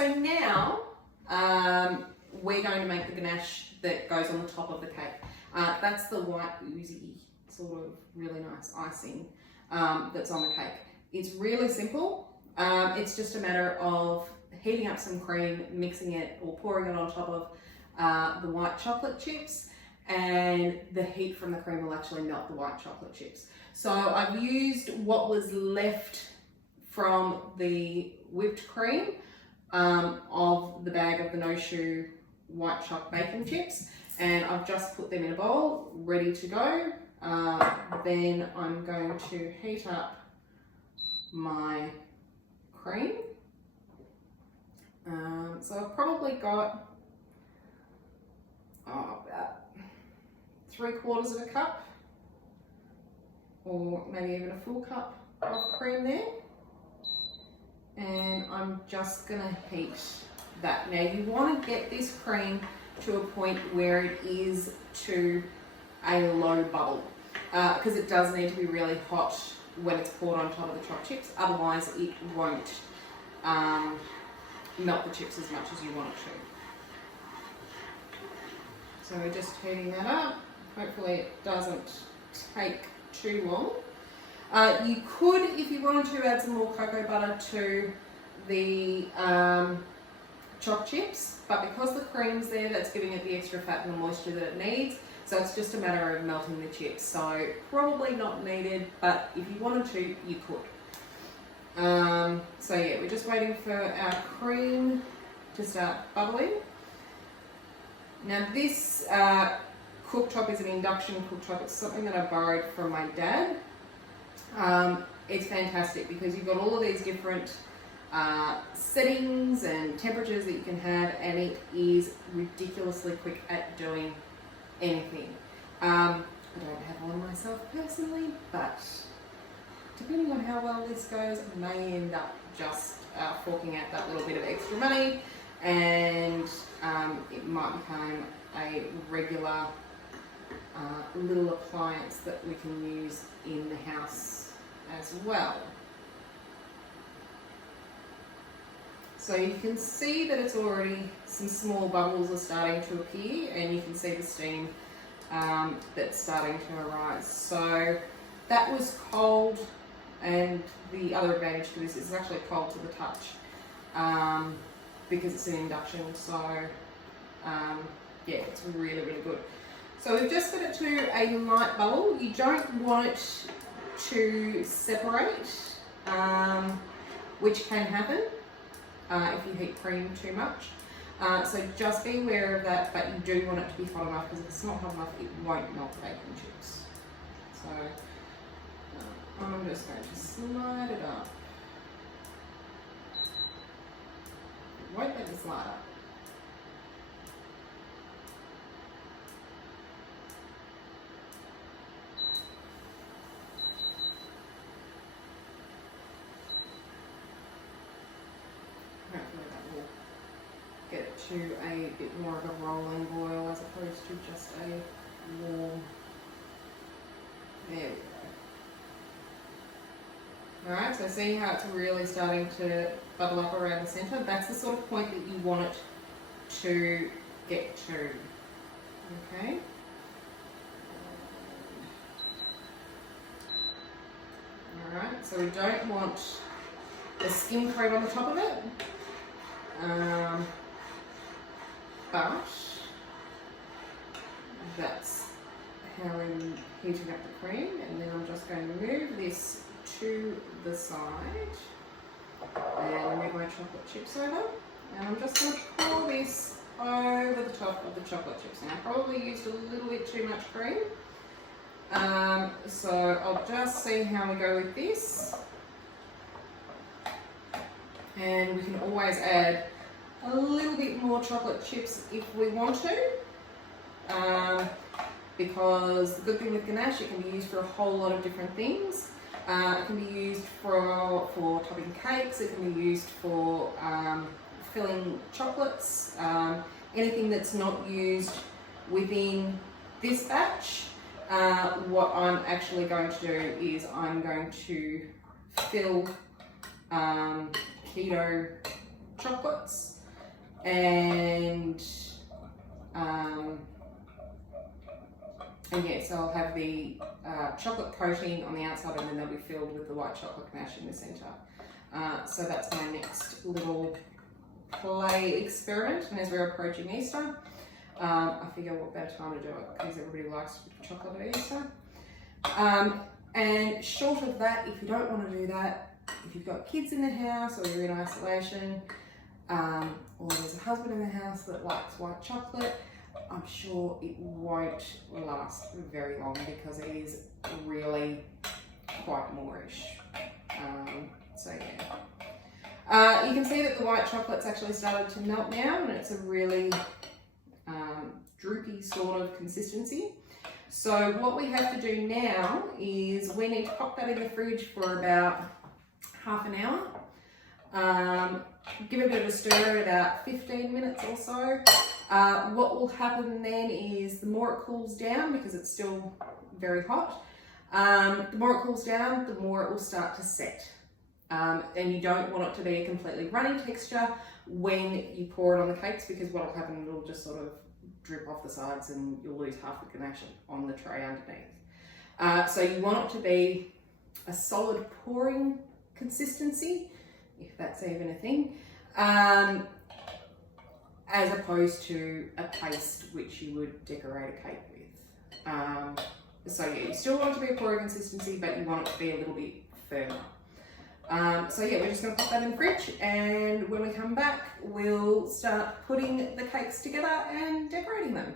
so now we're going to make the ganache that goes on the top of the cake. That's the white oozy sort of really nice icing that's on the cake. It's really simple. It's just a matter of heating up some cream, mixing it or pouring it on top of the white chocolate chips, and the heat from the cream will actually melt the white chocolate chips. So I've used what was left from the whipped cream of the bag of the No Shoe white choc bacon chips, and I've just put them in a bowl ready to go. Then I'm going to heat up my cream. So I've probably got about 3/4 of a cup, or maybe even a full cup of cream there. And I'm just gonna heat that. Now you want to get this cream to a point where it is to a low bubble, because it does need to be really hot when it's poured on top of the chopped chips, otherwise it won't melt the chips as much as you want it to. So we're just heating that up. Hopefully it doesn't take too long. You could, if you wanted to, add some more cocoa butter to the chopped chips, but because the cream's there, that's giving it the extra fat and the moisture that it needs. So it's just a matter of melting the chips. So probably not needed, but if you wanted to, you could. So yeah, we're just waiting for our cream to start bubbling. Now this cooktop is an induction cooktop. It's something that I borrowed from my dad. It's fantastic because you've got all of these different settings and temperatures that you can have, and it is ridiculously quick at doing anything. I don't have one myself personally, but depending on how well this goes, I may end up just forking out that little bit of extra money, and it might become a regular little appliance that we can use in the house as well. So you can see that it's already, some small bubbles are starting to appear, and you can see the steam that's starting to arise. So that was cold, and the other advantage to this is it's actually cold to the touch because it's an induction. So yeah, it's really, really good. So we've just got it to a light bubble. You don't want it to separate, which can happen if you heat cream too much. So just be aware of that, but you do want it to be hot enough, because if it's not hot enough, it won't melt the bacon chips. So I'm just going to slide it up. It won't let me slide up. Hopefully that will get it to a bit more of a rolling boil as opposed to just a warm. There we go. Alright, so see how it's really starting to bubble up around the centre? That's the sort of point that you want it to get to. Okay. Alright, so we don't want the skim cream on the top of it. But that's how I'm heating up the cream, and then I'm just going to move this to the side and move my chocolate chips over, and I'm just going to pour this over the top of the chocolate chips. Now I probably used a little bit too much cream, so I'll just see how we go with this. And we can always add a little bit more chocolate chips if we want to, because the good thing with ganache, it can be used for a whole lot of different things. It can be used for topping cakes, it can be used for filling chocolates, anything that's not used within this batch. What I'm actually going to do is I'm going to fill Keto chocolates, and yeah, so I'll have the chocolate coating on the outside, and then they'll be filled with the white chocolate ganache in the centre. So that's my next little play experiment, and as we're approaching Easter, I figure what better time to do it, because everybody likes chocolate at Easter. And short of that, if you don't want to do that, if you've got kids in the house or you're in isolation, or there's a husband in the house that likes white chocolate, I'm sure it won't last very long, because it is really quite moreish. So yeah. You can see that the white chocolate's actually started to melt now, and it's a really droopy sort of consistency. So what we have to do now is we need to pop that in the fridge for about half an hour. Give it a bit of a stir at about 15 minutes or so. What will happen then is the more it cools down, because it's still very hot, the more it cools down, the more it will start to set. And you don't want it to be a completely runny texture when you pour it on the cakes, because what will happen, it'll just sort of drip off the sides and you'll lose half the ganache on the tray underneath. So you want it to be a solid pouring consistency, if that's even a thing, as opposed to a paste which you would decorate a cake with. So yeah, you still want it to be a pouring consistency, but you want it to be a little bit firmer. So yeah, we're just going to pop that in the fridge, and when we come back, we'll start putting the cakes together and decorating them.